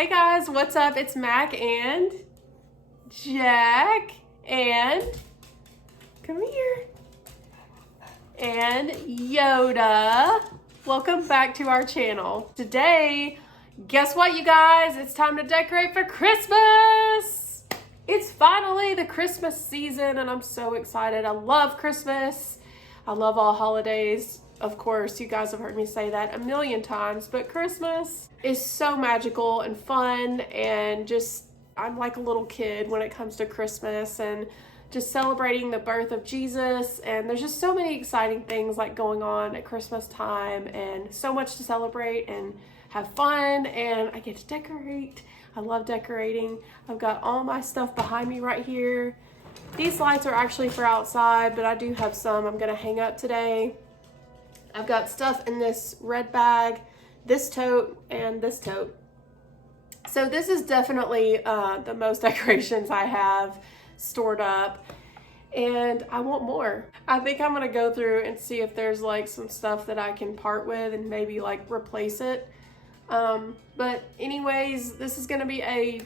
Hey guys, what's up? It's Mac and Jack and come here and Yoda. Welcome back to our channel. Today, guess what you guys? It's time to decorate for Christmas! It's finally the Christmas season and I'm so excited. I love Christmas. I love all holidays. Of course, you guys have heard me say that a million times, but Christmas is so magical and fun and just, I'm like a little kid when it comes to Christmas and just celebrating the birth of Jesus. And there's just so many exciting things like going on at Christmas time and so much to celebrate and have fun, and I get to decorate. I love decorating. I've got all my stuff behind me right here. These lights are actually for outside, but I do have some I'm gonna hang up today. I've got stuff in this red bag, this tote, and this tote. So this is definitely the most decorations I have stored up, and I want more. I think I'm gonna go through and see if there's like some stuff that I can part with and maybe like replace it. But anyways, this is gonna be a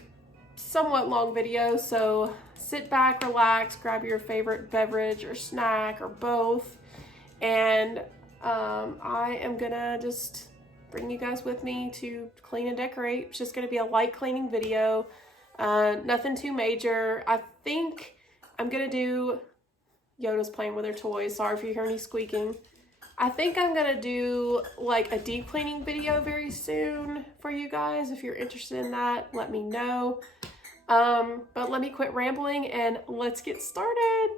somewhat long video, so sit back, relax, grab your favorite beverage or snack or both, and I am gonna just bring you guys with me to clean and decorate. It's just gonna be a light cleaning video, nothing too major. I think I'm gonna do, Yoda's playing with her toys, sorry if you hear any squeaking. I think I'm gonna do like a deep cleaning video very soon for you guys. If you're interested in that, let me know. But let me quit rambling and let's get started.